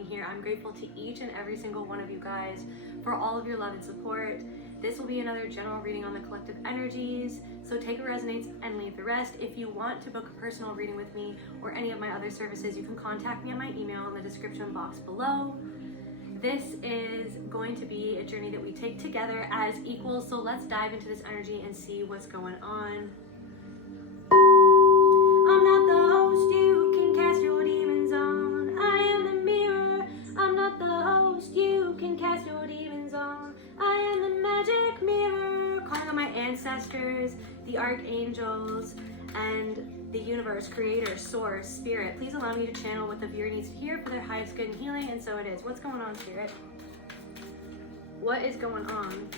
being here. I'm grateful to each and every single one of you guys for all of your love and support. This will be another general reading on the collective energies, so take what resonates and leave the rest. If you want to book a personal reading with me or any of my other services, you can contact me at my email in the description box below. This is going to be a journey that we take together as equals, so let's dive into this energy and see what's going on. I'm not the host you can cast your demons on. I am the mirror. I'm not the host you can cast your demons on. I am the magic mirror. Calling on my ancestors, the archangels, and the universe, creator, source, spirit. Please allow me to channel what the viewer needs to hear for their highest good and healing, and so it is. What's going on, spirit? What is going on?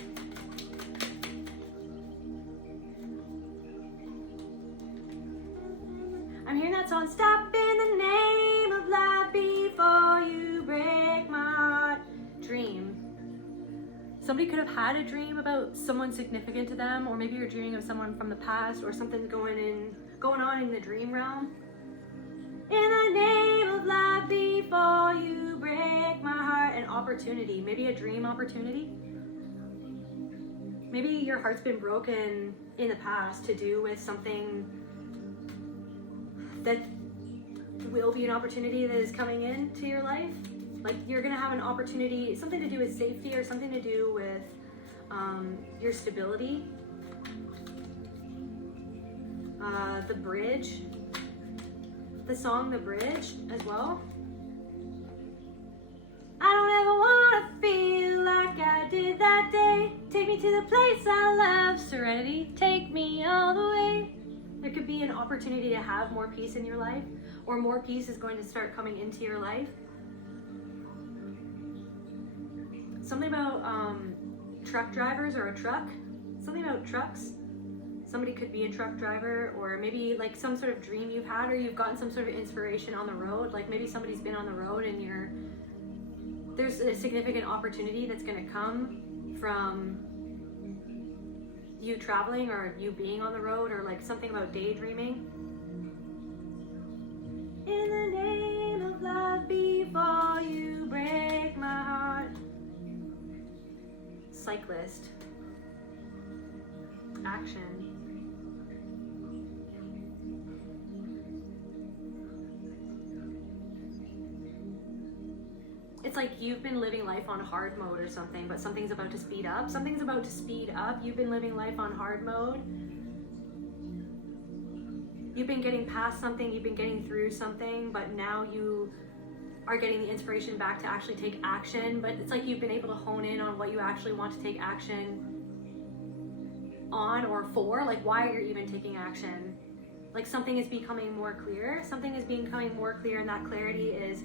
I'm hearing that song, stop in the name of life before you break my heart. Dream. Somebody could have had a dream about someone significant to them, or maybe you're dreaming of someone from the past, or something's going on in the dream realm. In the name of life before you break my heart. An opportunity, maybe a dream opportunity. Maybe your heart's been broken in the past to do with something that will be an opportunity that is coming into your life. Like you're gonna have an opportunity, something to do with safety or something to do with your stability. The bridge, the song The Bridge as well. I don't ever wanna feel like I did that day. Take me to the place I love, serenity, take me all the way. There could be an opportunity to have more peace in your life, or more peace is going to start coming into your life. Something about truck drivers or a truck, something about trucks. Somebody could be a truck driver, or maybe like some sort of dream you've had, or you've gotten some sort of inspiration on the road. Like maybe somebody's been on the road and there's a significant opportunity that's going to come from you traveling or you being on the road, or like something about daydreaming. In the name of love before you break my heart. Cyclist. Action. It's like you've been living life on hard mode or something, but something's about to speed up. Something's about to speed up. You've been living life on hard mode. You've been getting past something, you've been getting through something, but now you are getting the inspiration back to actually take action. But it's like you've been able to hone in on what you actually want to take action on or for, like why you're even taking action. Like something is becoming more clear. Something is becoming more clear, and that clarity is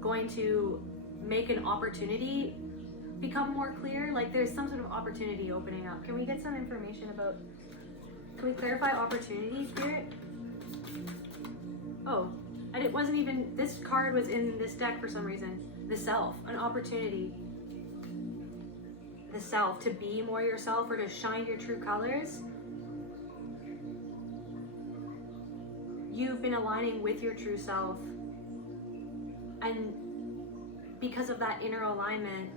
going to make an opportunity become more clear. Like there's some sort of opportunity opening up. Can we get some information about, can we clarify opportunity, spirit? Oh, and it wasn't even, this card was in this deck for some reason. The self, an opportunity. The self, to be more yourself or to shine your true colors. You've been aligning with your true self. And because of that inner alignment,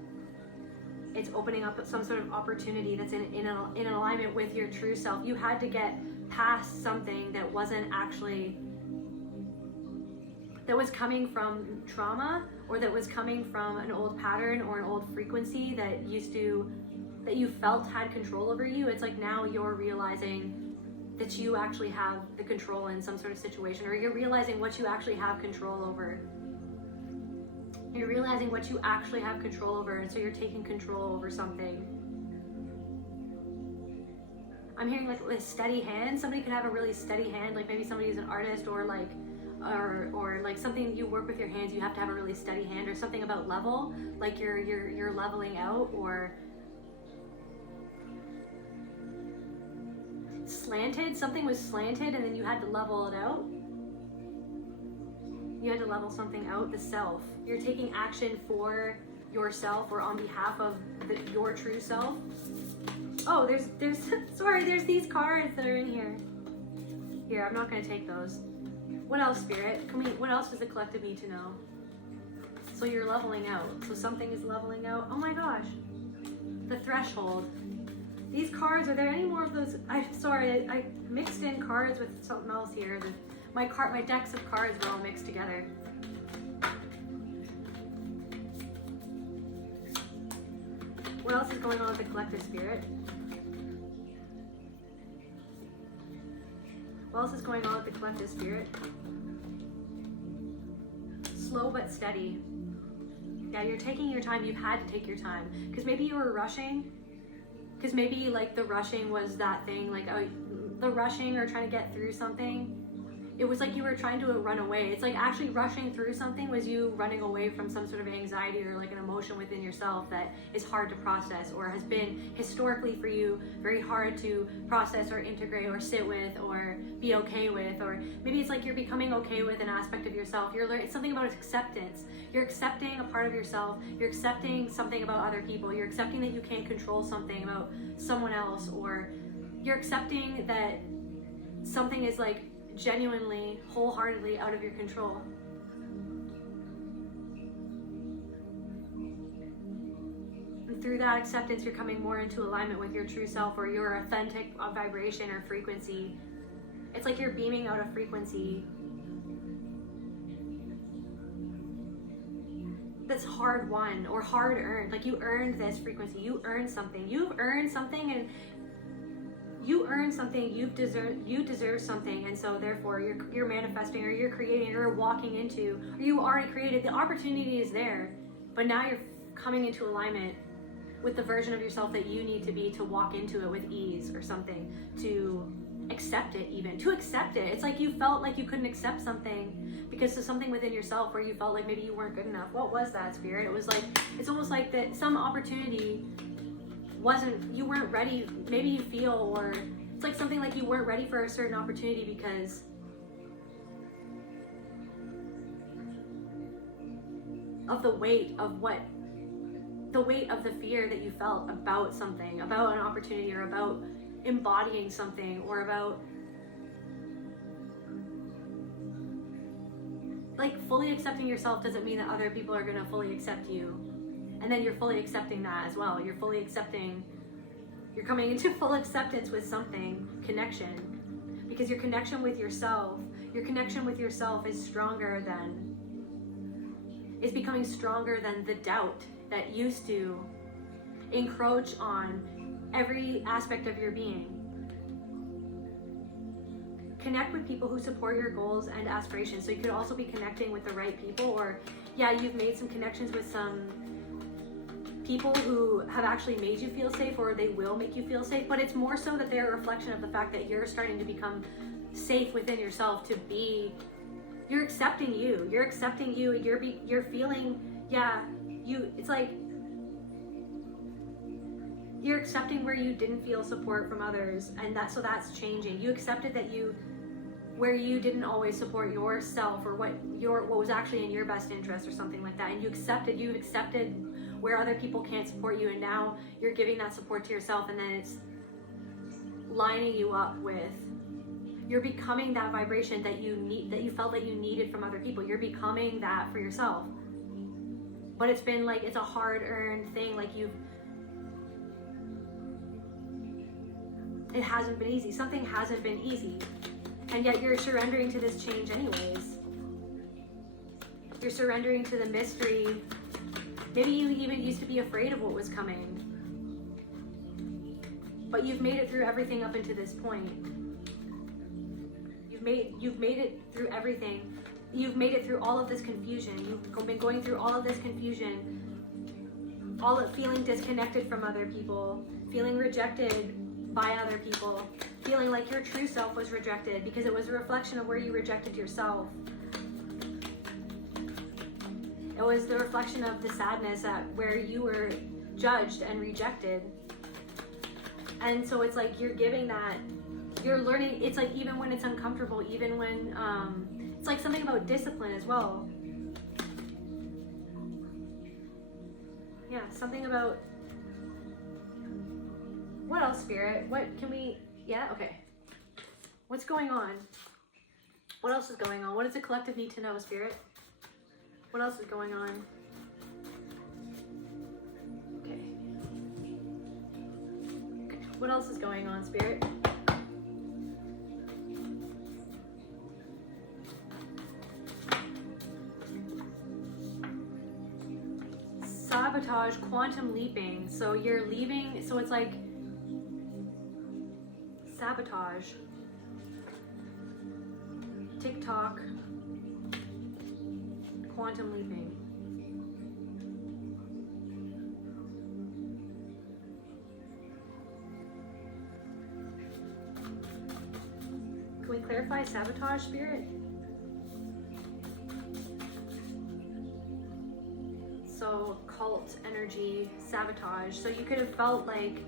it's opening up some sort of opportunity that's in alignment with your true self. You had to get past something that wasn't actually, that was coming from trauma, or that was coming from an old pattern or an old frequency that you felt had control over you. It's like now you're realizing that you actually have the control in some sort of situation, or you're realizing what you actually have control over. You're realizing what you actually have control over, and so you're taking control over something. I'm hearing like a steady hand. Somebody could have a really steady hand, like maybe somebody who's an artist, or like something you work with your hands. You have to have a really steady hand, or something about level, like you're leveling out, or slanted. Something was slanted, and then you had to level it out. You had to level something out. The self. You're taking action for yourself or on behalf of your true self. Oh, there's sorry, there's these cards that are in here. Here, I'm not gonna take those. What else, Spirit? What else does the collective need to know? So you're leveling out. So something is leveling out. Oh my gosh. The threshold. These cards, are there any more of those? Sorry, I mixed in cards with something else here. My decks of cards were all mixed together. What else is going on with the collective spirit? What else is going on with the collective spirit? Slow but steady. Yeah, you're taking your time. You've had to take your time. Because maybe you were rushing. Because maybe like the rushing was that thing, like the rushing or trying to get through something. It was like you were trying to run away. It's like actually rushing through something was you running away from some sort of anxiety or like an emotion within yourself that is hard to process or has been historically for you very hard to process or integrate or sit with or be okay with. Or maybe it's like you're becoming okay with an aspect of yourself. It's something about acceptance. You're accepting a part of yourself. You're accepting something about other people. You're accepting that you can't control something about someone else, or you're accepting that something is like genuinely, wholeheartedly out of your control. And through that acceptance, you're coming more into alignment with your true self or your authentic vibration or frequency. It's like you're beaming out a frequency that's hard won or hard earned. Like you earned this frequency. You earned something. You've earned something, and you earn something. You deserve something, and so therefore you're manifesting, or you're creating, or walking into, or you already created. The opportunity is there, but now you're coming into alignment with the version of yourself that you need to be to walk into it with ease or something, to accept it. Even to accept it, it's like you felt like you couldn't accept something because of something within yourself where you felt like maybe you weren't good enough. What was that, Spirit? It was like, it's almost like that some opportunity you weren't ready. Maybe you feel, or it's like something like you weren't ready for a certain opportunity because of the weight of the fear that you felt about something, about an opportunity, or about embodying something, or about like fully accepting yourself doesn't mean that other people are going to fully accept you. And then you're fully accepting that as well. You're fully accepting, you're coming into full acceptance with something, connection. Because your connection with yourself is becoming stronger than the doubt that used to encroach on every aspect of your being. Connect with people who support your goals and aspirations. So you could also be connecting with the right people, or yeah, you've made some connections with some people who have actually made you feel safe, or they will make you feel safe, but it's more so that they're a reflection of the fact that you're starting to become safe within yourself, you're accepting you, you're feeling, it's like you're accepting where you didn't feel support from others, and so that's changing. You accepted that where you didn't always support yourself, or what was actually in your best interest or something like that, and you've accepted where other people can't support you, and now you're giving that support to yourself, and then it's lining you up with, you're becoming that vibration that you felt that you needed from other people. You're becoming that for yourself. But it's been like, it's a hard-earned thing, like it hasn't been easy. Something hasn't been easy. And yet you're surrendering to this change anyways. You're surrendering to the mystery. Maybe you even used to be afraid of what was coming. But you've made it through everything up until this point. You've made it through everything. You've made it through all of this confusion. You've been going through all of this confusion. All of feeling disconnected from other people, feeling rejected by other people, feeling like your true self was rejected because it was a reflection of where you rejected yourself. It was the reflection of the sadness at where you were judged and rejected. And so it's like you're giving that, you're learning, it's like even when it's uncomfortable, even when, it's like something about discipline as well. Yeah, something about, what else, Spirit? What can we, yeah, okay. What's going on? What else is going on? What does the collective need to know, Spirit? What else is going on? What else is going on, Spirit? Sabotage, quantum leaping. So you're leaving, so it's like sabotage. TikTok, quantum leaping. Can we clarify sabotage, Spirit? So cult energy, sabotage. So you could have felt like,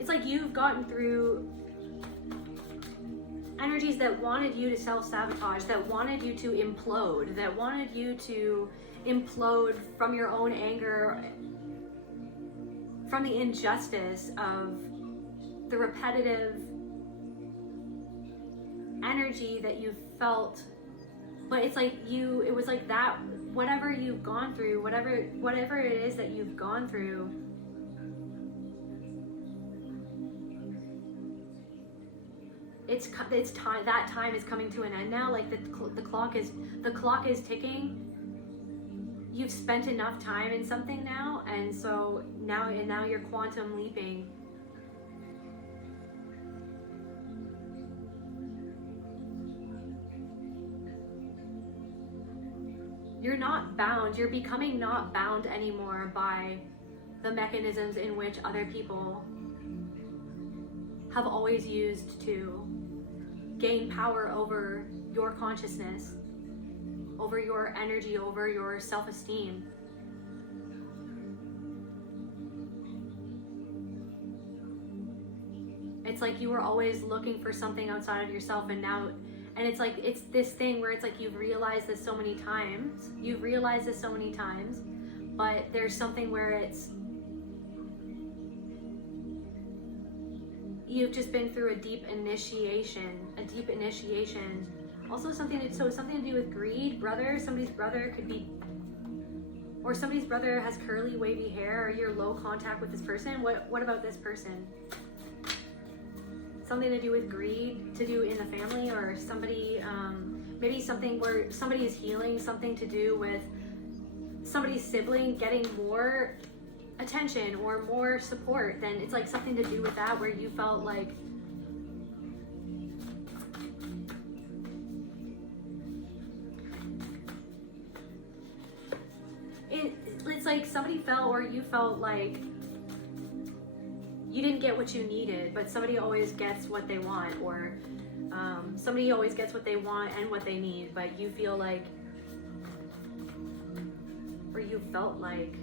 it's like you've gotten through energies that wanted you to self-sabotage, that wanted you to implode, that wanted you to implode from your own anger, from the injustice of the repetitive energy that you felt. But it's like it was like that, whatever you've gone through, whatever it is that you've gone through, it's time, that time is coming to an end now. Like the clock is ticking. You've spent enough time in something now, and so now you're quantum leaping. You're not bound. You're becoming not bound anymore by the mechanisms in which other people have always used to gain power over your consciousness, over your energy, over your self-esteem. It's like you were always looking for something outside of yourself, and now, and it's like, it's this thing where it's like you've realized this so many times, but there's something where it's, you've just been through a deep initiation. Also something to do with greed, brother. Somebody's brother could be, or somebody's brother has curly, wavy hair, or you're low contact with this person. What about this person? Something to do with greed, to do in the family, or somebody, maybe something where somebody is healing, something to do with somebody's sibling getting more attention or more support. Then it's like something to do with that, where you felt like it's like somebody felt, or you felt like you didn't get what you needed, but somebody always gets what they want, or somebody always gets what they want and what they need, but you feel like, or you felt like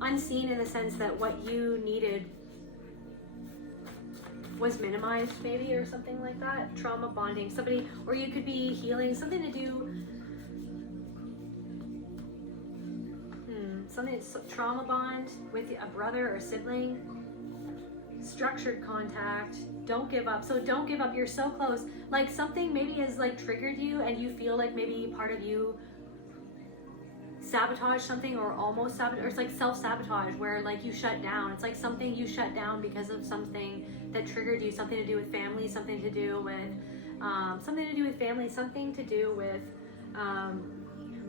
unseen, in the sense that what you needed was minimized, maybe, or something like that. Trauma bonding, somebody, or you could be healing, something to do, something, trauma bond with a brother or sibling. Structured contact, don't give up. So don't give up, you're so close. Like something maybe has like triggered you, and you feel like maybe part of you sabotage something, or almost sabotage, or it's like self-sabotage, where like you shut down. It's like something you shut down because of something that triggered you, something to do with family, something to do with family, something to do with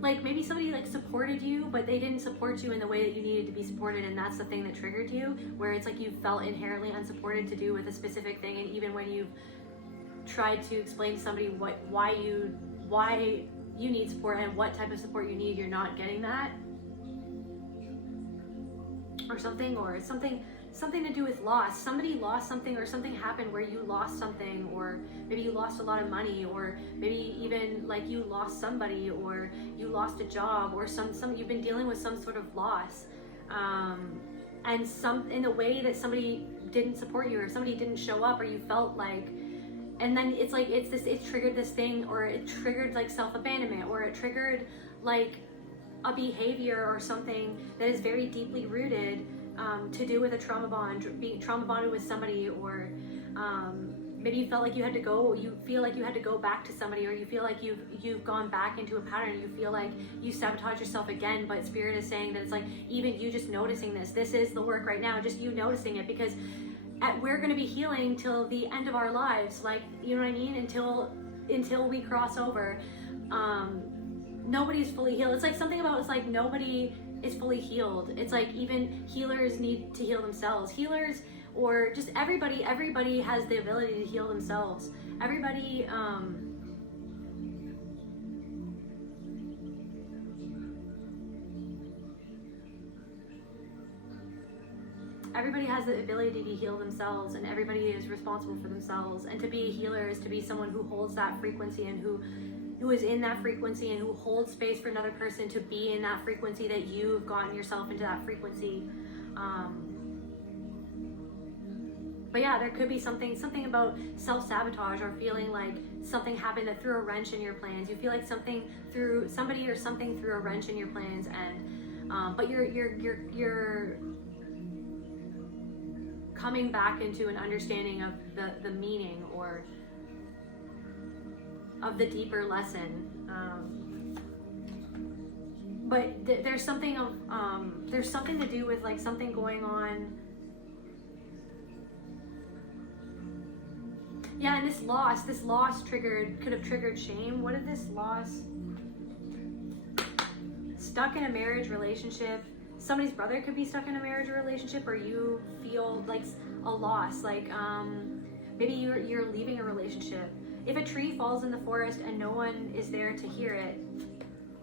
like maybe somebody like supported you, but they didn't support you in the way that you needed to be supported, and that's the thing that triggered you, where it's like you felt inherently unsupported to do with a specific thing. And even when you've tried to explain to somebody why you need support and what type of support you need, you're not getting that, or something to do with loss. Somebody lost something, or something happened where you lost something, or maybe you lost a lot of money, or maybe even like you lost somebody, or you lost a job, or some you've been dealing with some sort of loss, and some in the way that somebody didn't support you, or somebody didn't show up, or you felt like, and then it's like it triggered this thing, or it triggered like self-abandonment, or it triggered like a behavior or something that is very deeply rooted, to do with a trauma bond, being trauma bonded with somebody, or maybe you felt like you had to go, you feel like you had to go back to somebody, or you feel like you've gone back into a pattern, you feel like you sabotage yourself again, but Spirit is saying that it's like, even you just noticing this is the work right now, just you noticing it, because we're going to be healing till the end of our lives, like, you know what I mean, until we cross over. Nobody's fully healed. It's like something about, it's like nobody is fully healed. It's like even healers need to heal themselves. Healers, or just everybody has the ability to heal themselves. Everybody has the ability to heal themselves, and everybody is responsible for themselves. And to be a healer is to be someone who holds that frequency, and who is in that frequency, and who holds space for another person to be in that frequency, that you've gotten yourself into that frequency. But yeah, there could be something about self-sabotage, or feeling like something happened that threw a wrench in your plans. You feel like somebody threw a wrench in your plans, and but you're coming back into an understanding of the meaning, or of the deeper lesson. But there's something to do with like something going on. Yeah, and this loss could have triggered shame. What did this loss? Stuck in a marriage relationship. Somebody's brother could be stuck in a marriage or relationship, or you feel like a loss, like maybe you're leaving a relationship. If a tree falls in the forest and no one is there to hear it,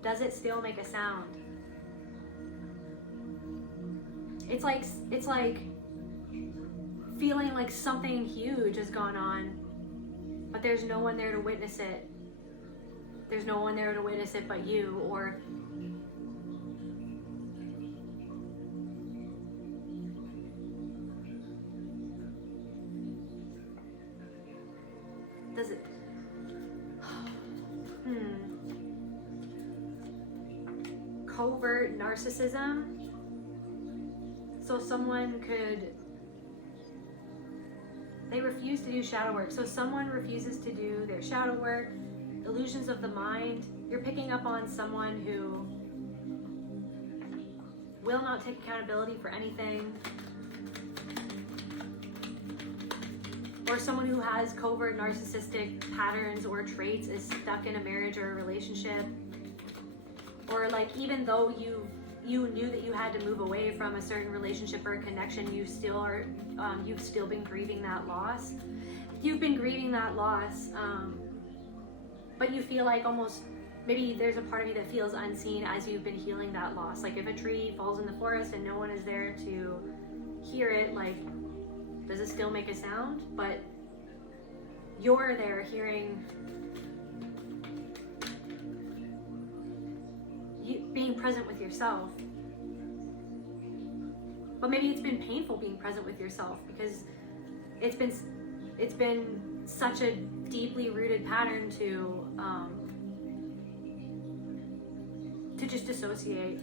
does it still make a sound? It's like feeling like something huge has gone on, but there's no one there to witness it. There's no one there to witness it but you, or does it? Covert narcissism. So they refuse to do shadow work. So someone refuses to do their shadow work, illusions of the mind. You're picking up on someone who will not take accountability for anything, or someone who has covert narcissistic patterns or traits is stuck in a marriage or a relationship. Or like, even though you knew that you had to move away from a certain relationship or a connection, you've still been grieving that loss. You've been grieving that loss, but you feel like almost maybe there's a part of you that feels unseen as you've been healing that loss. Like if a tree falls in the forest and no one is there to hear it, like, does it still make a sound? But you're there hearing, being present with yourself. But maybe it's been painful being present with yourself, because it's been such a deeply rooted pattern to just dissociate.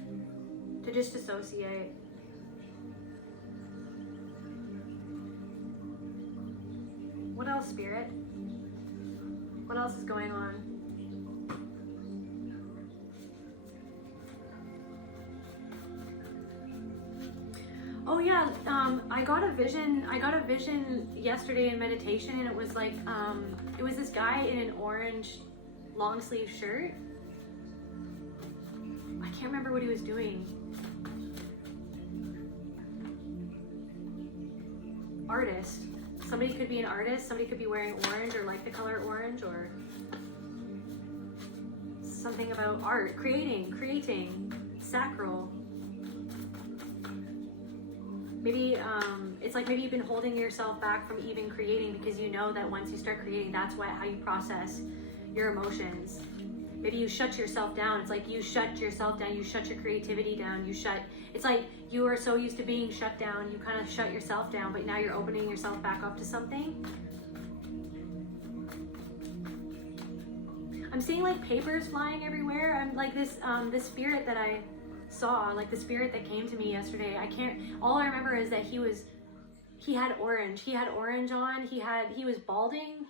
What else, Spirit? What else is going on? Oh yeah, I got a vision yesterday in meditation, and it was like, it was this guy in an orange long sleeve shirt. I can't remember what he was doing. Artist. Somebody could be an artist, somebody could be wearing orange or like the color orange, or something about art, creating, sacral. Maybe it's like maybe you've been holding yourself back from even creating, because you know that once you start creating, that's how you process your emotions. Maybe you shut yourself down. It's like you shut yourself down, you shut your creativity down, it's like you are so used to being shut down, you kind of shut yourself down, but now you're opening yourself back up to something. I'm seeing like papers flying everywhere. I'm like this spirit that I saw, like the spirit that came to me yesterday. All I remember is that he he had orange. He had orange on. He was balding.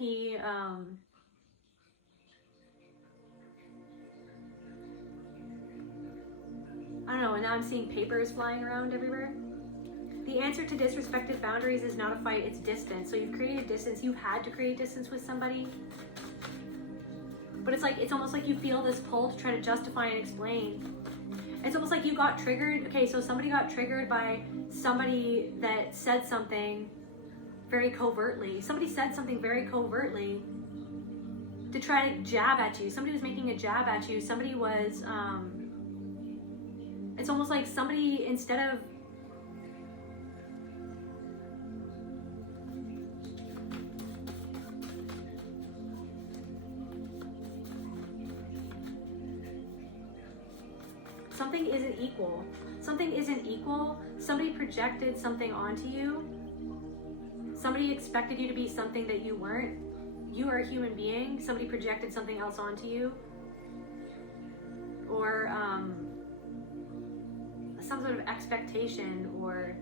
I don't know, and now I'm seeing papers flying around everywhere. The answer to disrespected boundaries is not a fight, it's distance. So you've created distance. You've had to create distance with somebody. But it's almost like you feel this pull to try to justify and explain. It's almost like you got triggered. Okay, so somebody got triggered by somebody that said something very covertly. Somebody said something very covertly to try to jab at you. Somebody was making a jab at you. Somebody was, it's almost like somebody, instead of something isn't equal. Something isn't equal. Somebody projected something onto you. Somebody expected you to be something that you weren't. You are a human being. Somebody projected something else onto you. Or some sort of expectation, or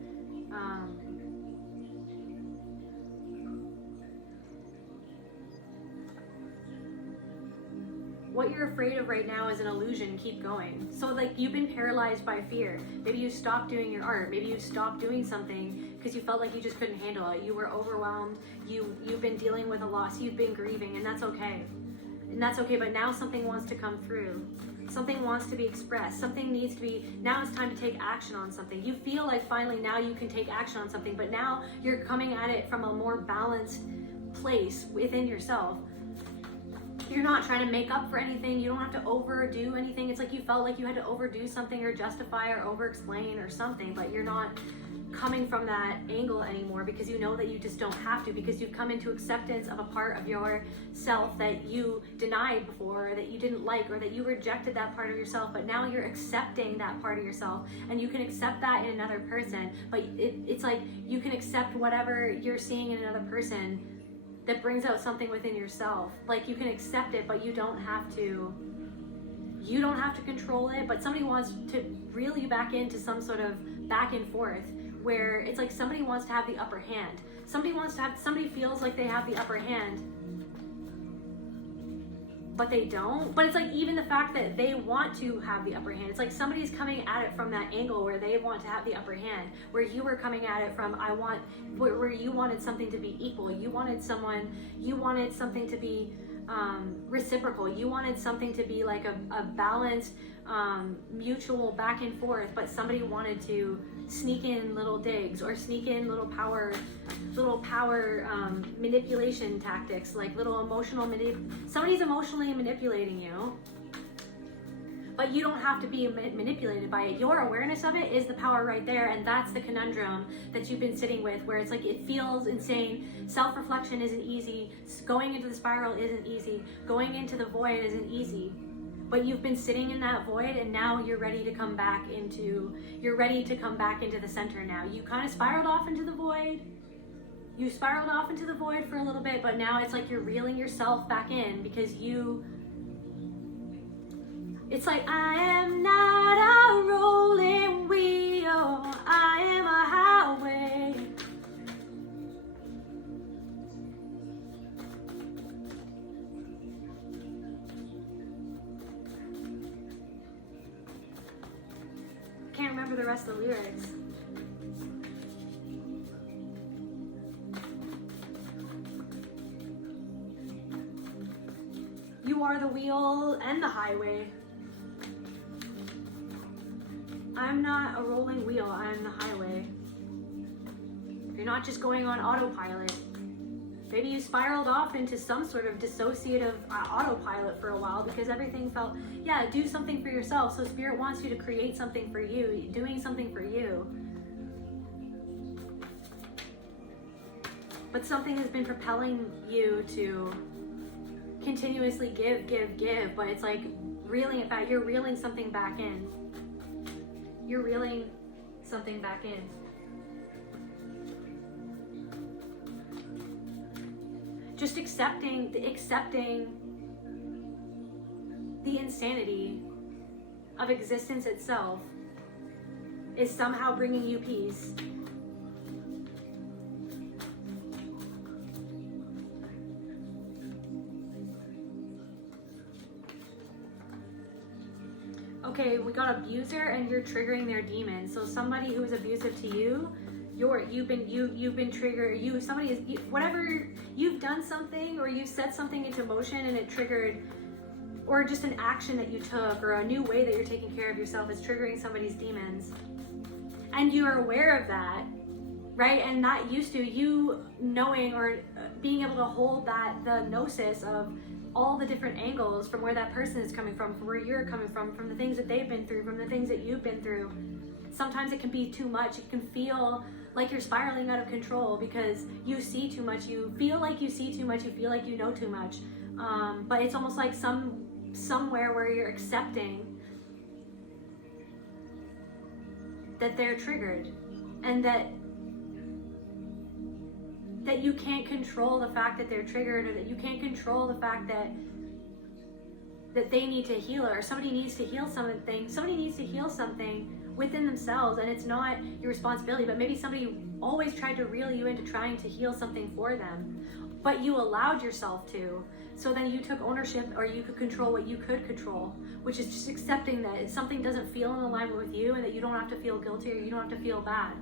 what you're afraid of right now is an illusion. Keep going. So like, you've been paralyzed by fear. Maybe you stopped doing your art. Maybe you stopped doing something because you felt like you just couldn't handle it. You were overwhelmed. You've been dealing with a loss. You've been grieving, and that's okay. And that's okay, but now something wants to come through. Something wants to be expressed. Something needs to be, now it's time to take action on something. You feel like finally now you can take action on something, but now you're coming at it from a more balanced place within yourself. You're not trying to make up for anything. You don't have to overdo anything. It's like you felt like you had to overdo something or justify or over-explain or something, but you're not coming from that angle anymore, because you know that you just don't have to, because you've come into acceptance of a part of yourself that you denied before, that you didn't like, or that you rejected that part of yourself, but now you're accepting that part of yourself, and you can accept that in another person. But it's like you can accept whatever you're seeing in another person that brings out something within yourself. Like, you can accept it, but you don't have to control it. But somebody wants to reel you back into some sort of back and forth, where it's like somebody wants to have the upper hand. Somebody feels like they have the upper hand, but they don't. But it's like, even the fact that they want to have the upper hand, it's like somebody's coming at it from that angle where they want to have the upper hand, where you were coming at it from, where you wanted something to be equal. You wanted something to be reciprocal. You wanted something to be like a balanced, mutual back and forth, but somebody wanted to sneak in little digs, or sneak in little power manipulation tactics, like little somebody's emotionally manipulating you, but you don't have to be manipulated by it. Your awareness of it is the power right there, and that's the conundrum that you've been sitting with, where it's like, it feels insane. Self-reflection isn't easy. Going into the spiral isn't easy. Going into the void isn't easy. But you've been sitting in that void, and now you're ready to come back into the center now. You kind of spiraled off into the void. You spiraled off into the void for a little bit, but now it's like you're reeling yourself back in, because it's like, I am not a rolling wheel, I am a highway. Can't remember the rest of the lyrics. You are the wheel and the highway. I'm not a rolling wheel, I'm the highway. You're not just going on autopilot. Maybe you spiraled off into some sort of dissociative autopilot for a while, because everything felt, yeah, do something for yourself. So Spirit wants you to create something for you, doing something for you. But something has been propelling you to continuously give, but it's like reeling it back. You're reeling something back in. You're reeling something back in. Just accepting the insanity of existence itself is somehow bringing you peace. Okay, we got abuser, and you're triggering their demons. So somebody who is abusive to you, you've been triggered. Whatever, you've done something, or you've set something into motion and it triggered, or just an action that you took, or a new way that you're taking care of yourself is triggering somebody's demons. And you're aware of that, right? And that used to you knowing or being able to hold the gnosis of all the different angles from where that person is coming from where you're coming from the things that they've been through, from the things that you've been through. Sometimes it can be too much. It can feel like you're spiraling out of control because you see too much. You feel like you see too much. You feel like you know too much. But it's almost like somewhere where you're accepting that they're triggered, and that you can't control the fact that they're triggered, or that you can't control the fact that they need to heal, or somebody needs to heal something. Somebody needs to heal something within themselves, and it's not your responsibility, but maybe somebody always tried to reel you into trying to heal something for them, but you allowed yourself to. So then you took ownership, or you could control what you could control, which is just accepting that something doesn't feel in alignment with you, and that you don't have to feel guilty, or you don't have to feel bad.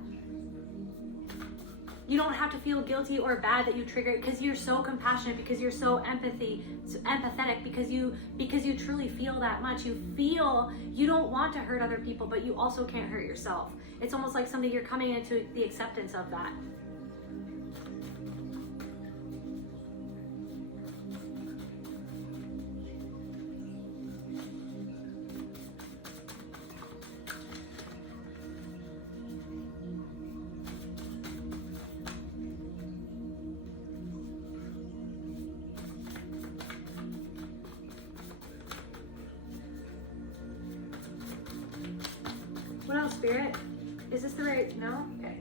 You don't have to feel guilty or bad that you trigger, because you're so compassionate, because you're so empathetic, because you truly feel that much. You feel you don't want to hurt other people, but you also can't hurt yourself. It's almost like something you're coming into the acceptance of that. What else, Spirit? Is this the right? No? Okay.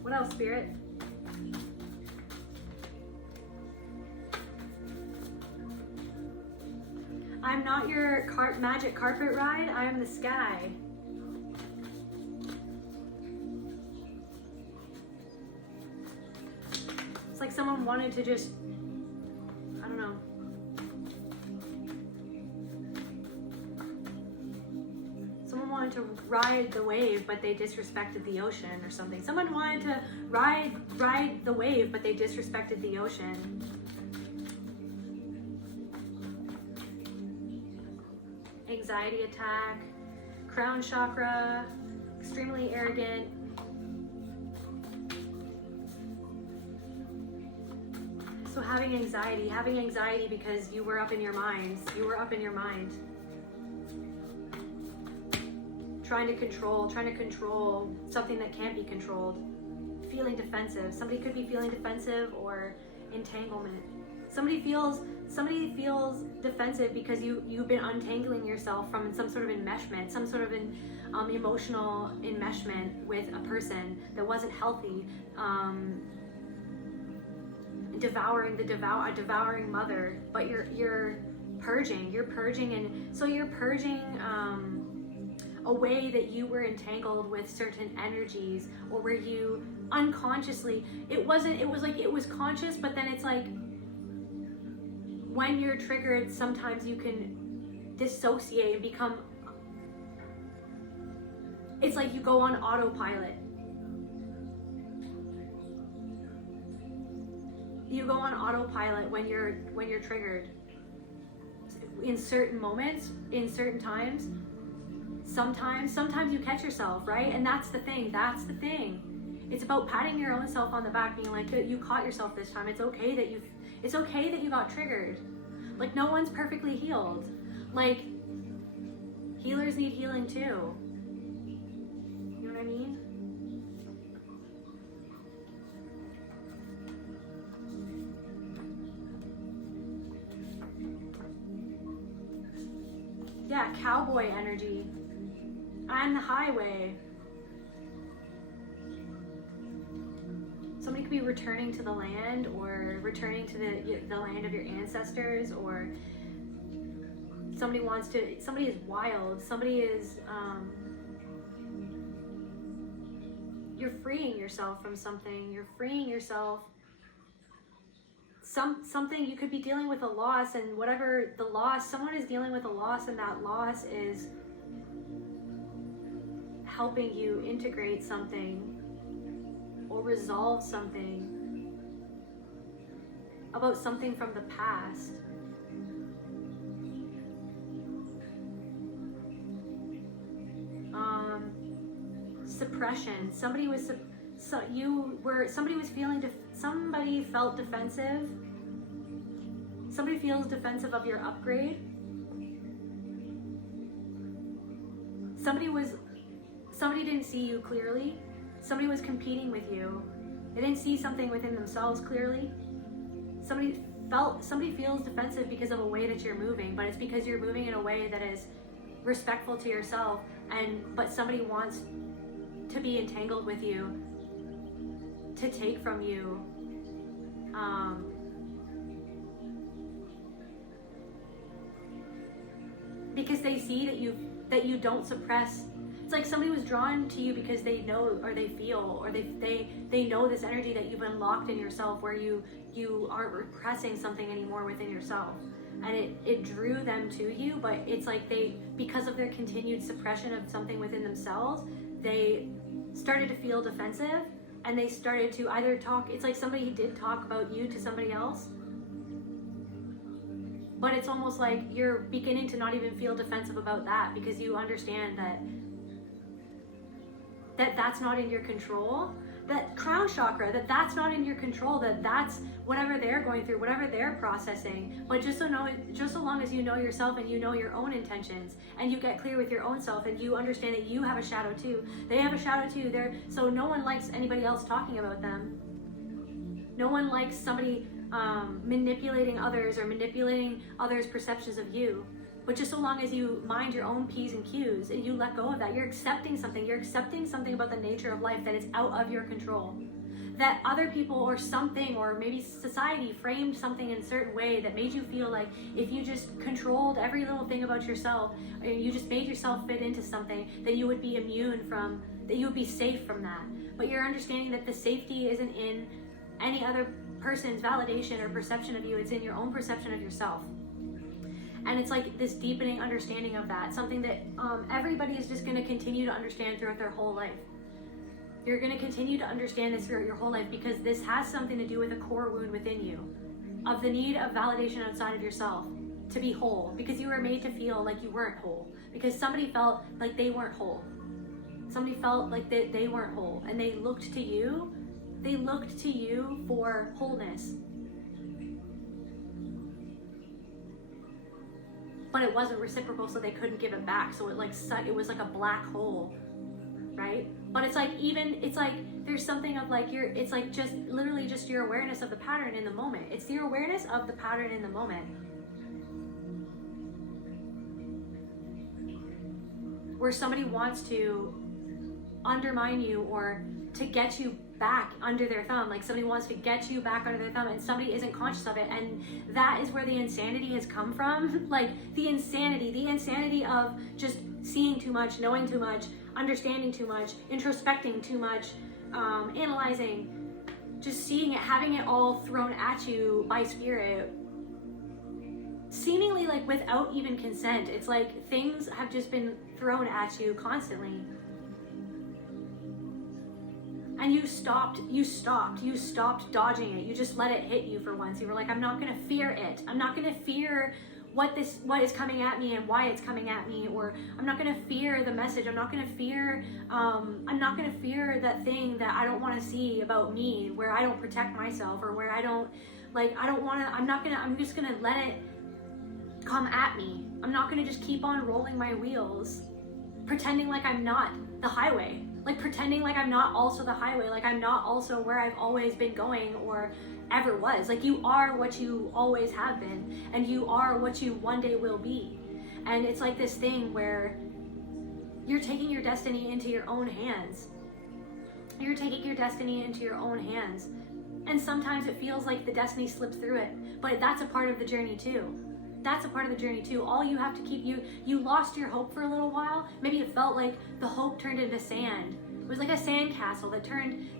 What else, Spirit? I'm not your magic carpet ride. I am the sky. It's like someone wanted to just, I don't know. Someone wanted to ride the wave, but they disrespected the ocean or something. Someone wanted to ride the wave, but they disrespected the ocean. Anxiety attack, crown chakra, extremely arrogant. So having anxiety because you were up in your mind. Trying to control something that can't be controlled. Feeling defensive. Somebody could be feeling defensive, or entanglement. Somebody feels defensive because you've been untangling yourself from some sort of enmeshment, some sort of emotional enmeshment with a person that wasn't healthy. A devouring mother, but you're purging, and so you're purging a way that you were entangled with certain energies, or where you unconsciously, it was conscious, but then it's like when you're triggered, sometimes you can dissociate and become, it's like you go on autopilot. You go on autopilot when you're triggered. In certain moments, in certain times, sometimes you catch yourself, right? And that's the thing. It's about patting your own self on the back, being like, you caught yourself this time. It's okay that you got triggered. Like, no one's perfectly healed. Like, healers need healing too. You know what I mean? Yeah, cowboy energy. I'm the highway. Somebody could be returning to the land, or returning to the land of your ancestors, or somebody is wild. Somebody is, you're freeing yourself from something. You're freeing yourself. something, you could be dealing with a loss, and whatever the loss, someone is dealing with a loss, and that loss is helping you integrate something or resolve something about something from the past. Suppression. Somebody felt defensive. Somebody feels defensive of your upgrade. Somebody didn't see you clearly. Somebody was competing with you. They didn't see something within themselves clearly. Somebody feels defensive because of a way that you're moving, but it's because you're moving in a way that is respectful to yourself, but somebody wants to be entangled with you, to take from you, because they see that you don't suppress. It's like somebody was drawn to you because they know, or they feel, or they know this energy that you've unlocked in yourself, where you aren't repressing something anymore within yourself, and it drew them to you. But it's like because of their continued suppression of something within themselves, they started to feel defensive, and they started to either talk. It's like somebody did talk about you to somebody else, but it's almost like you're beginning to not even feel defensive about that, because you understand that that's not in your control. That crown chakra, that's not in your control, that's whatever they're going through, whatever they're processing. But just so long as you know yourself, and you know your own intentions, and you get clear with your own self, and you understand that you have a shadow too, they have a shadow too. So no one likes anybody else talking about them. No one likes somebody manipulating others, or manipulating others' perceptions of you. But just so long as you mind your own P's and Q's, and you let go of that, you're accepting something about the nature of life that is out of your control. That other people or something, or maybe society framed something in a certain way that made you feel like if you just controlled every little thing about yourself, or you just made yourself fit into something, that you would be immune from, that you would be safe from that. But you're understanding that the safety isn't in any other person's validation or perception of you, it's in your own perception of yourself. And it's like this deepening understanding of that, something that everybody is just going to continue to understand throughout their whole life. You're going to continue to understand this throughout your whole life, because this has something to do with a core wound within you, of the need of validation outside of yourself to be whole, because you were made to feel like you weren't whole, because somebody felt like they weren't whole. Somebody felt like they weren't whole, and they looked to you. They looked to you for wholeness. But it wasn't reciprocal, so they couldn't give it back. So it was like a black hole, right? But it's like there's something of like it's like just literally just your awareness of the pattern in the moment. It's your awareness of the pattern in the moment. Where somebody wants to undermine you, or to get you back under their thumb, like somebody wants to get you back under their thumb, and somebody isn't conscious of it, and that is where the insanity has come from. Like the insanity of just seeing too much, knowing too much, understanding too much, introspecting too much, analyzing, just seeing it, having it all thrown at you by spirit, seemingly like without even consent. It's like things have just been thrown at you constantly. And you stopped dodging it. You just let it hit you for once. You were like, I'm not gonna fear it. I'm not gonna fear what is coming at me and why it's coming at me, or I'm not gonna fear the message. I'm not gonna fear that thing that I don't wanna see about me, where I don't protect myself, or where I'm just gonna let it come at me. I'm not gonna just keep on rolling my wheels, pretending like I'm not the highway. Like pretending like I'm not also the highway, like I'm not also where I've always been going or ever was. Like you are what you always have been, and you are what you one day will be. And it's like this thing where you're taking your destiny into your own hands. You're taking your destiny into your own hands. And sometimes it feels like the destiny slips through it, but that's a part of the journey too. That's a part of the journey too. All you have to keep, you lost your hope for a little while. Maybe it felt like the hope turned into sand, It was like a sandcastle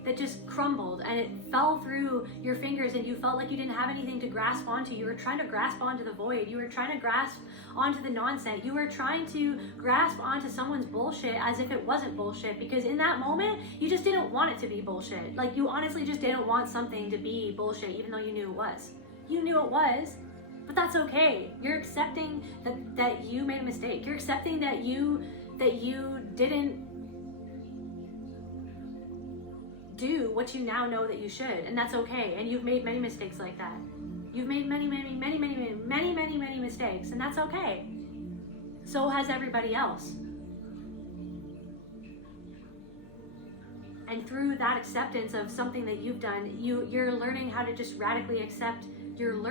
that just crumbled, and it fell through your fingers, and you felt like you didn't have anything to grasp onto. You were trying to grasp onto the void. You were trying to grasp onto the nonsense. You were trying to grasp onto someone's bullshit as if it wasn't bullshit, because in that moment, you just didn't want it to be bullshit. Like, you honestly just didn't want something to be bullshit, even though you knew it was. You knew it was, but that's okay. You're accepting that you made a mistake. You're accepting that you didn't do what you now know that you should, and that's okay. And you've made many mistakes like that. You've made many mistakes, and that's okay. So has everybody else. And through that acceptance of something that you've done, you're learning how to just radically accept. You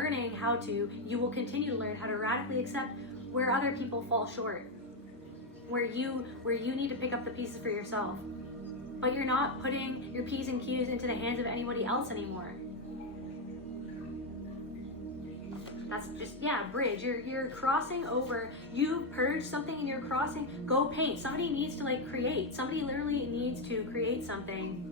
will continue to learn how to radically accept where other people fall short, where you need to pick up the pieces for yourself. But you're not putting your P's and Q's into the hands of anybody else anymore. That's just, bridge. You're crossing over. You purge something and you're crossing. Go paint. Somebody needs to create. Somebody literally needs to create something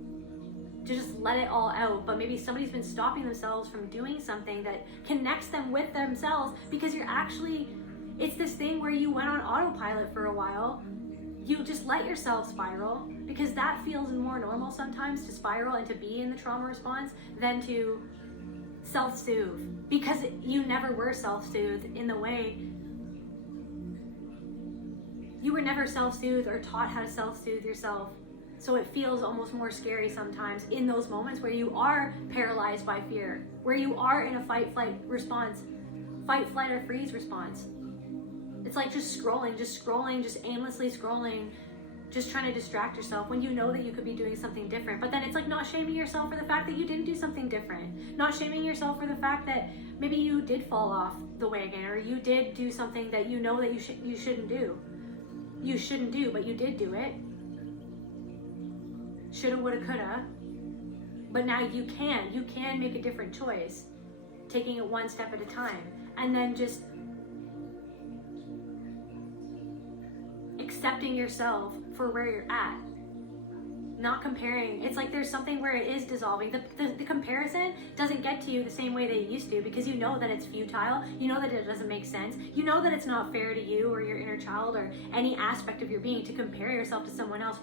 to just let it all out. But maybe somebody's been stopping themselves from doing something that connects them with themselves, because it's this thing where you went on autopilot for a while. You just let yourself spiral, because that feels more normal sometimes, to spiral and to be in the trauma response than to self-soothe, because you never were self-soothed in the way. You were never self-soothed or taught how to self-soothe yourself. So it feels almost more scary sometimes in those moments where you are paralyzed by fear, where you are in a fight, flight, or freeze response. It's like just scrolling, just aimlessly scrolling, just trying to distract yourself when you know that you could be doing something different. But then it's like not shaming yourself for the fact that you didn't do something different. Not shaming yourself for the fact that maybe you did fall off the wagon, or you did do something that you know that you shouldn't do. You shouldn't do, but you did do it. Shoulda, woulda, coulda. But now you can make a different choice, taking it one step at a time, and then just accepting yourself for where you're at, not comparing. It's like there's something where it is dissolving. The comparison doesn't get to you the same way that it used to, because you know that it's futile. You know that it doesn't make sense. You know that it's not fair to you or your inner child or any aspect of your being to compare yourself to someone else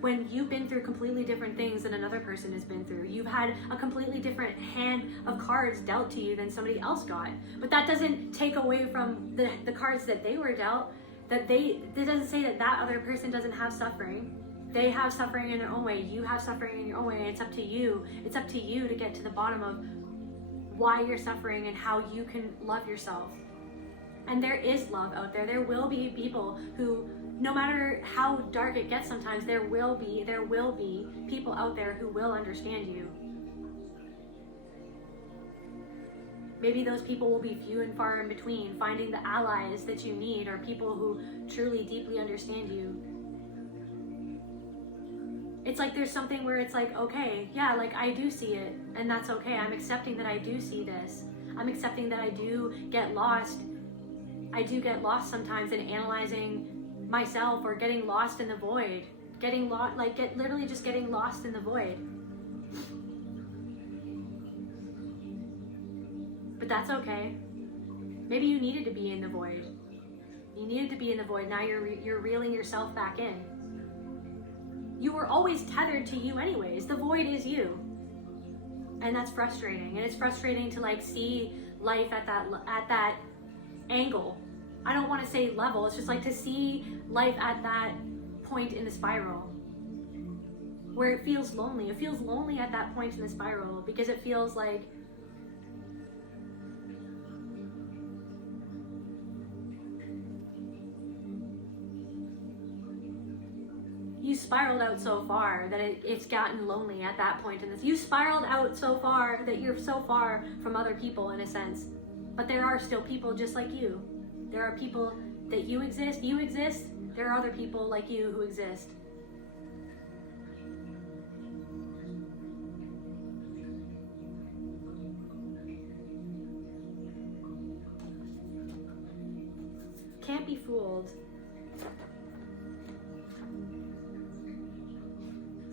when you've been through completely different things than another person has been through. You've had a completely different hand of cards dealt to you than somebody else got. But that doesn't take away from the cards that they were dealt. That doesn't say that other person doesn't have suffering. They have suffering in their own way. You have suffering in your own way. And it's up to you. It's up to you to get to the bottom of why you're suffering and how you can love yourself. And there is love out there. There will be people who, no matter how dark it gets sometimes, there will be people out there who will understand you. Maybe those people will be few and far in between. Finding the allies that you need are people who truly, deeply understand you. It's like there's something where it's like, okay, I do see it, and that's okay. I'm accepting that I do see this. I'm accepting that I do get lost. I do get lost sometimes in analyzing myself, or getting lost in the void. Literally just getting lost in the void. But that's okay. Maybe you needed to be in the void. You needed to be in the void. Now you're reeling yourself back in. You were always tethered to you anyways. The void is you. And that's frustrating. And it's frustrating to see life at that angle. I don't want to say level. It's just to see life at that point in the spiral where it feels lonely. It feels lonely at that point in the spiral, because it feels like you spiraled out so far that it's gotten lonely at that point in this. You spiraled out so far that you're so far from other people in a sense. But there are still people just like you. There are people that you exist. There are other people like you who exist. Can't be fooled.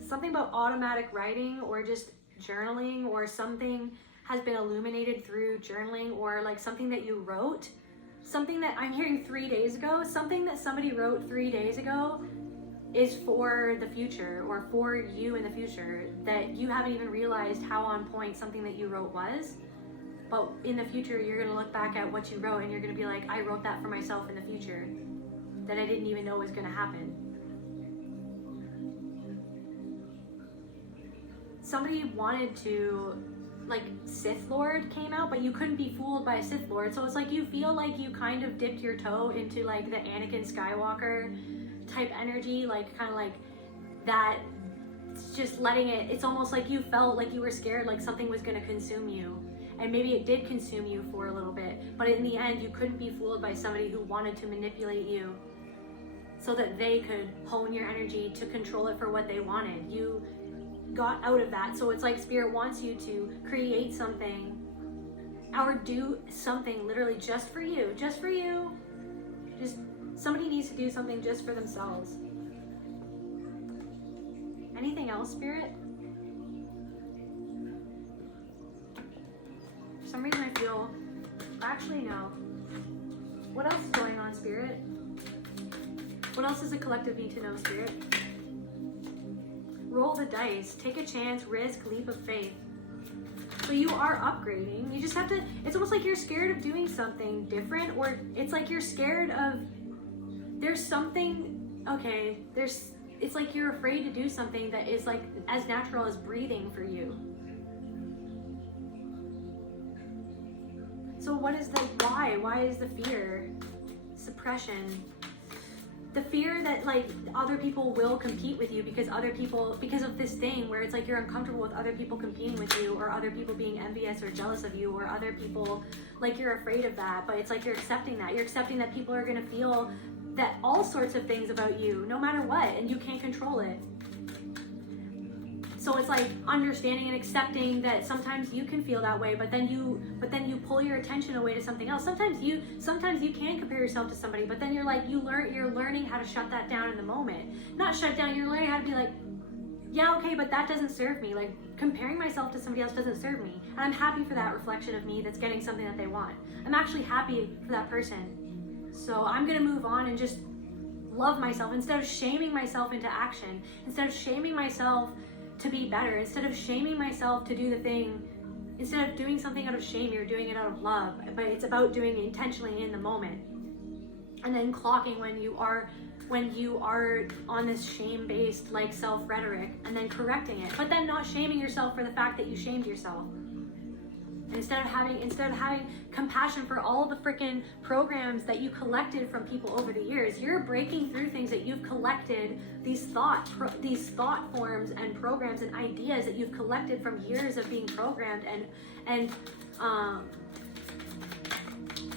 something about automatic writing or just journaling, or something has been illuminated through journaling, or like something that you wrote, something that I'm hearing 3 days ago, something that somebody wrote 3 days ago is for the future, or for you in the future, that you haven't even realized how on point something that you wrote was. But in the future, you're going to look back at what you wrote and you're going to be like, I wrote that for myself in the future that I didn't even know was going to happen. Somebody wanted to, like, Sith Lord came out, but you couldn't be fooled by a Sith Lord. So it's like you feel like you kind of dipped your toe into like the Anakin Skywalker type energy, like kind of like that, just letting it, it's almost like you felt like you were scared like something was going to consume you. And maybe it did consume you for a little bit, but in the end you couldn't be fooled by somebody who wanted to manipulate you so that they could hone your energy to control it for what they wanted. You got out of that. So it's like Spirit wants you to create something or do something literally just for you. Just for you. Just somebody needs to do something just for themselves. Anything else, Spirit? For some reason I feel, actually no. What else is going on, Spirit? What else does the collective need to know, Spirit? Roll the dice, take a chance, risk, leap of faith. So you are upgrading. You just have to, it's almost like you're scared of doing something different, or it's like you're scared of, there's something, okay, it's like you're afraid to do something that is like as natural as breathing for you. So what is the why? Why is the fear? Suppression. The fear that like other people will compete with you because of this thing where it's like you're uncomfortable with other people competing with you, or other people being envious or jealous of you, or other people, like you're afraid of that, but it's like you're accepting that. You're accepting that people are gonna feel that all sorts of things about you, no matter what, and you can't control it. So it's like understanding and accepting that sometimes you can feel that way, but then you pull your attention away to something else. Sometimes you can compare yourself to somebody, but then you're learning how to shut that down in the moment. Not shut down, you're learning how to be like, yeah, okay, but that doesn't serve me. Like comparing myself to somebody else doesn't serve me. And I'm happy for that reflection of me that's getting something that they want. I'm actually happy for that person. So I'm gonna move on and just love myself instead of shaming myself into action, instead of shaming myself to be better, instead of shaming myself to do the thing, instead of doing something out of shame, you're doing it out of love. But it's about doing it intentionally in the moment, and then clocking when you are on this shame-based like self-rhetoric, and then correcting it, but then not shaming yourself for the fact that you shamed yourself. Instead of having compassion for all the freaking programs that you collected from people over the years, you're breaking through things that you've collected, these thought forms and programs and ideas that you've collected from years of being programmed, and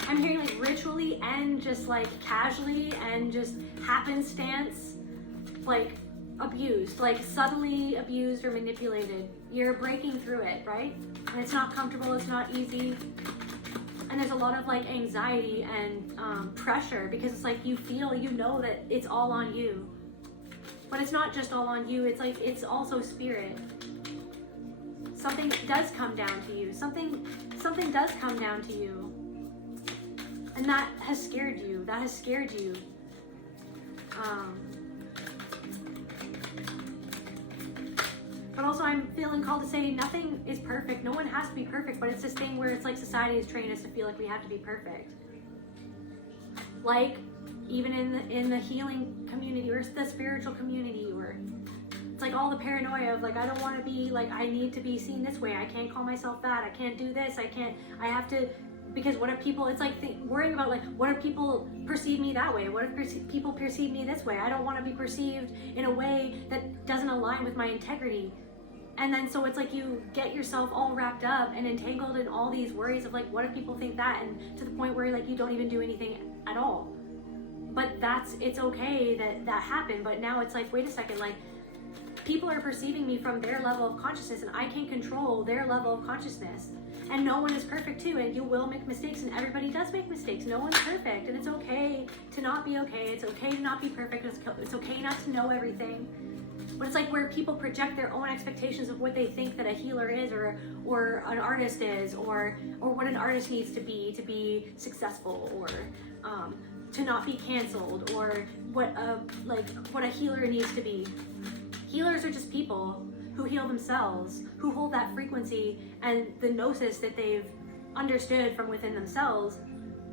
I'm hearing like ritually and just like casually and just happenstance, like abused, like subtly abused or manipulated. You're breaking through it, right? And it's not comfortable, it's not easy. And there's a lot of like anxiety and pressure, because it's like you know that it's all on you. But it's not just all on you, it's like it's also Spirit. Something does come down to you. Something does come down to you. And that has scared you. But also I'm feeling called to say nothing is perfect. No one has to be perfect, but it's this thing where it's like society has trained us to feel like we have to be perfect. Like even in the healing community or the spiritual community, or it's like all the paranoia of like, I don't want to be like, I need to be seen this way. I can't call myself that. I can't do this. I have to, because what if people, it's like worrying about like, what if people perceive me that way? What if people perceive me this way? I don't want to be perceived in a way that doesn't align with my integrity. And then so it's like you get yourself all wrapped up and entangled in all these worries of like, what if people think that? And to the point where like you don't even do anything at all. But it's okay that happened. But now it's like, wait a second, like people are perceiving me from their level of consciousness, and I can't control their level of consciousness. And no one is perfect too, and you will make mistakes, and everybody does make mistakes. No one's perfect, and it's okay to not be okay. It's okay to not be perfect. It's okay not to know everything. But it's like where people project their own expectations of what they think that a healer is, or an artist is, or what an artist needs to be successful, or to not be canceled, or what a healer needs to be. Healers are just people who heal themselves, who hold that frequency and the gnosis that they've understood from within themselves,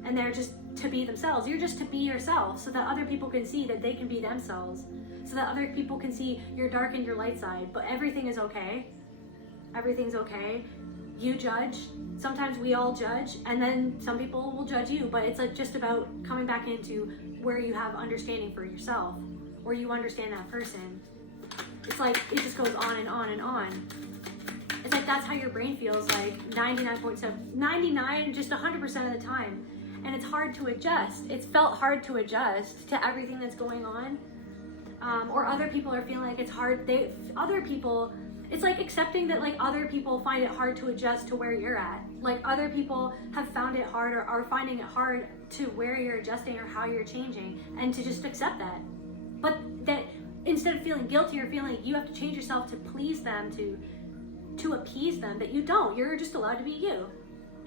and they're just to be themselves. You're just to be yourself so that other people can see that they can be themselves, so that other people can see your dark and your light side. But everything is okay. Everything's okay. You judge. Sometimes we all judge, and then some people will judge you, but it's like just about coming back into where you have understanding for yourself, or you understand that person. It's like it just goes on and on and on. It's like that's how your brain feels like 99, just 100% of the time. And it's hard to adjust. It's felt hard to adjust to everything that's going on. Or other people are feeling like it's hard. It's like accepting that like other people find it hard to adjust to where you're at. Like other people have found it hard or are finding it hard to where you're adjusting or how you're changing, and to just accept that. But that instead of feeling guilty or feeling like you have to change yourself to please them, to appease them, that you don't. You're just allowed to be you,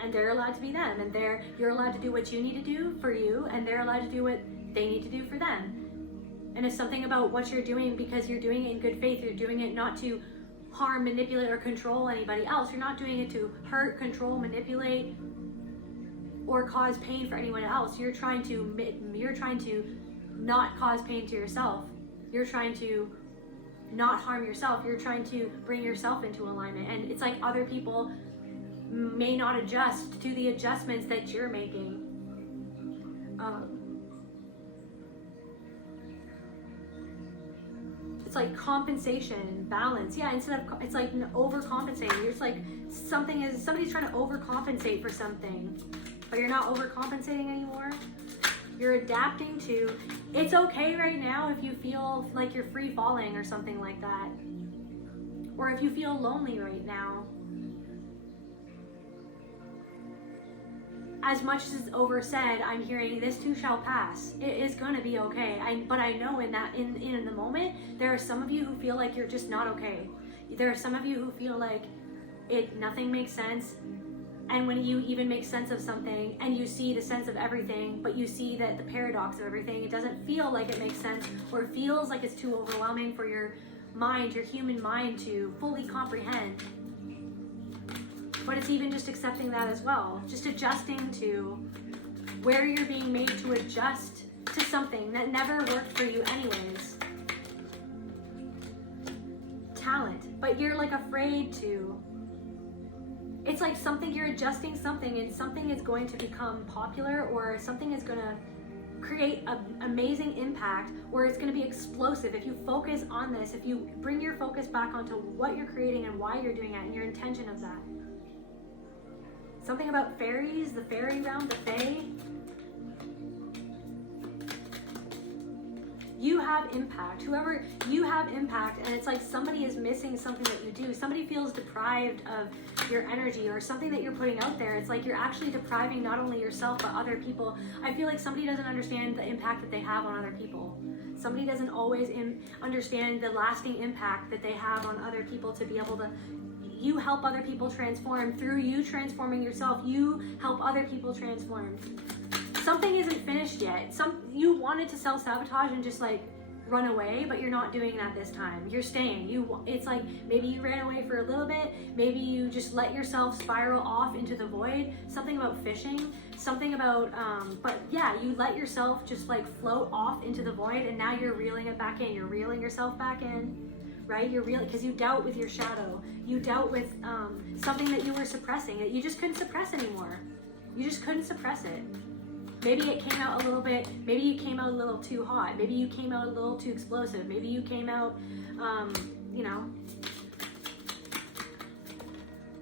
and they're allowed to be them, and you're allowed to do what you need to do for you, and they're allowed to do what they need to do for them. And it's something about what you're doing because you're doing it in good faith. You're doing it not to harm, manipulate, or control anybody else. You're not doing it to hurt, control, manipulate, or cause pain for anyone else. You're trying to not cause pain to yourself. You're trying to not harm yourself. You're trying to bring yourself into alignment. And it's like other people may not adjust to the adjustments that you're making. It's like compensation, balance. Yeah, it's like overcompensating. It's like somebody's trying to overcompensate for something, but you're not overcompensating anymore. You're adapting to, it's okay right now if you feel like you're free falling or something like that. Or if you feel lonely right now. As much as it's oversaid, I'm hearing this too shall pass. It is gonna be okay. But I know in the moment, there are some of you who feel like you're just not okay. There are some of you who feel like nothing makes sense. And when you even make sense of something and you see the sense of everything, but you see that the paradox of everything, it doesn't feel like it makes sense, or it feels like it's too overwhelming for your mind, your human mind, to fully comprehend. But it's even just accepting that as well. Just adjusting to where you're being made to adjust to something that never worked for you anyways. Talent, but you're like afraid to. It's like something, you're adjusting something, and something is going to become popular, or something is going to create an amazing impact, or it's going to be explosive. If you focus on this, if you bring your focus back onto what you're creating and why you're doing it and your intention of that. Something about fairies, the fairy realm, the fae. You have impact. Whoever, you have impact, and it's like somebody is missing something that you do. Somebody feels deprived of your energy or something that you're putting out there. It's like you're actually depriving not only yourself but other people. I feel like somebody doesn't understand the impact that they have on other people. Somebody doesn't always understand the lasting impact that they have on other people, to be able to, you help other people transform. Through you transforming yourself, you help other people transform. Something isn't finished yet. You wanted to self-sabotage and just like run away, but you're not doing that this time. You're staying. It's like maybe you ran away for a little bit, maybe you just let yourself spiral off into the void. Something about fishing, something about but yeah, you let yourself just like float off into the void, and now you're reeling it back in. You're reeling yourself back in, right? You're reeling because you dealt with your shadow. You dealt with something that you were suppressing, that you just couldn't suppress anymore. You just couldn't suppress it. Maybe it came out a little bit, maybe you came out a little too hot, maybe you came out a little too explosive, maybe you came out,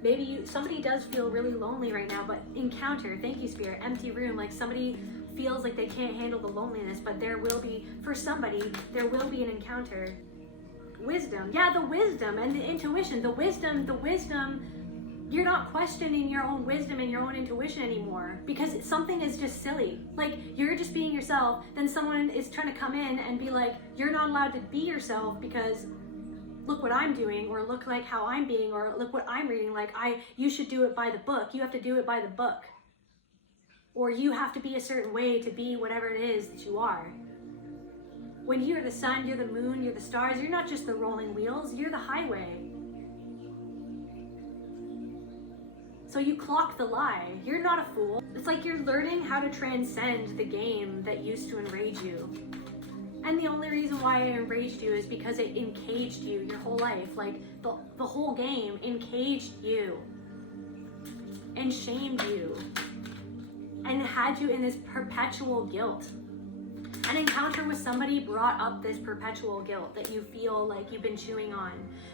maybe somebody does feel really lonely right now, but encounter, thank you Spirit, empty room, like somebody feels like they can't handle the loneliness, but there will be, for somebody, there will be an encounter. Wisdom, yeah, the wisdom and the intuition, the wisdom, you're not questioning your own wisdom and your own intuition anymore, because something is just silly. Like, you're just being yourself, then someone is trying to come in and be like, you're not allowed to be yourself because look what I'm doing, or look like how I'm being, or look what I'm reading, like you should do it by the book. You have to do it by the book. Or you have to be a certain way to be whatever it is that you are. When you're the sun, you're the moon, you're the stars, you're not just the rolling wheels, you're the highway. So you clock the lie. You're not a fool. It's like you're learning how to transcend the game that used to enrage you. And the only reason why it enraged you is because it encaged you your whole life. Like the whole game encaged you and shamed you and had you in this perpetual guilt. An encounter with somebody brought up this perpetual guilt that you feel like you've been chewing on,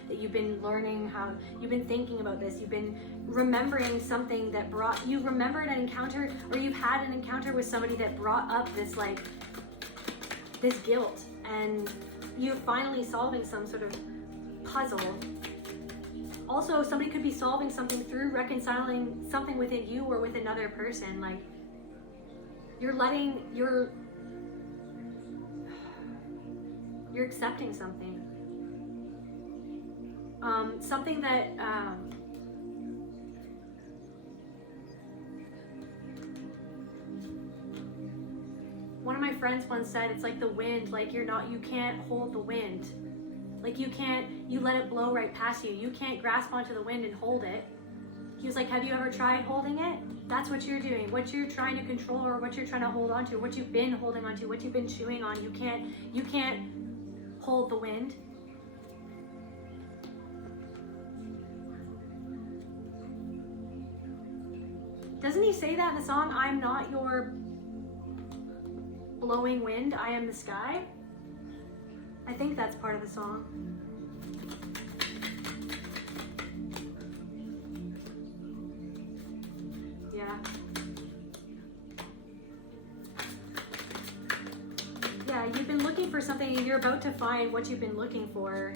that you've been learning how, you've been thinking about this, you've been remembering something that you remembered an encounter, or you've had an encounter with somebody that brought up this this guilt, and you're finally solving some sort of puzzle. Also, somebody could be solving something through reconciling something within you or with another person. Like you're accepting something. Something that one of my friends once said, it's like the wind, like you can't hold the wind. Like you let it blow right past you. You can't grasp onto the wind and hold it. He was like, have you ever tried holding it? That's what you're doing. What you're trying to control, or what you're trying to hold on to, what you've been holding on to, what you've been chewing on, you can't hold the wind. Doesn't he say that in the song, I'm not your blowing wind, I am the sky? I think that's part of the song. Yeah. Yeah, you've been looking for something and you're about to find what you've been looking for.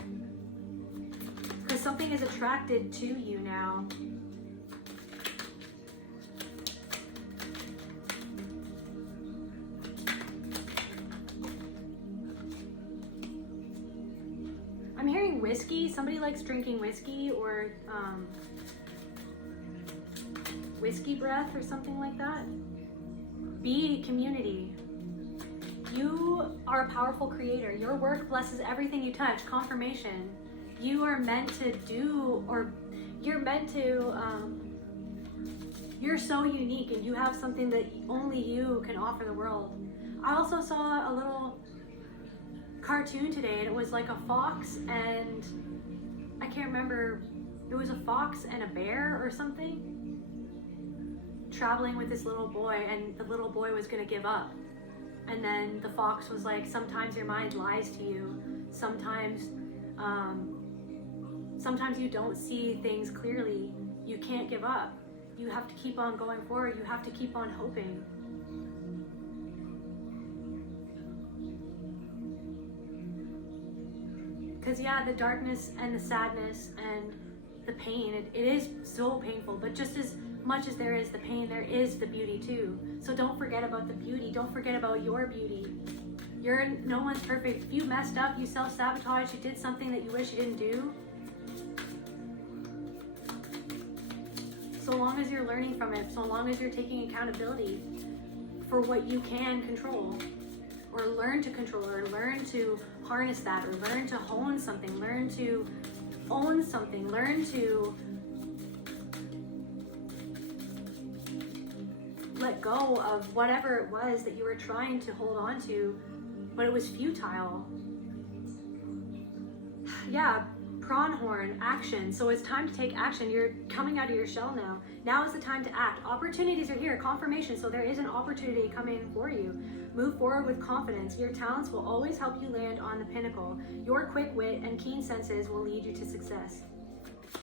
Because something is attracted to you now. I'm hearing whiskey. Somebody likes drinking whiskey, or whiskey breath or something like that. Be community. You are a powerful creator. Your work blesses everything you touch. Confirmation. You are meant to do, or you're meant to, you're so unique and you have something that only you can offer the world. I also saw a little cartoon today, and it was like a fox and I can't remember, it was a fox and a bear or something traveling with this little boy, and the little boy was going to give up, and then the fox was like, sometimes your mind lies to you, sometimes you don't see things clearly, you can't give up, you have to keep on going forward, you have to keep on hoping. Because yeah, the darkness and the sadness and the pain, it is so painful, but just as much as there is the pain, there is the beauty too. So don't forget about the beauty. Don't forget about your beauty. No one's perfect. If you messed up, you self-sabotage, you did something that you wish you didn't do, so long as you're learning from it, so long as you're taking accountability for what you can control, or learn to control, or learn to harness that, or learn to hone something, learn to own something, learn to let go of whatever it was that you were trying to hold on to, but it was futile. Yeah, pronghorn, action. So it's time to take action. You're coming out of your shell now. Now is the time to act. Opportunities are here, confirmation. So there is an opportunity coming for you. Move forward with confidence. Your talents will always help you land on the pinnacle. Your quick wit and keen senses will lead you to success.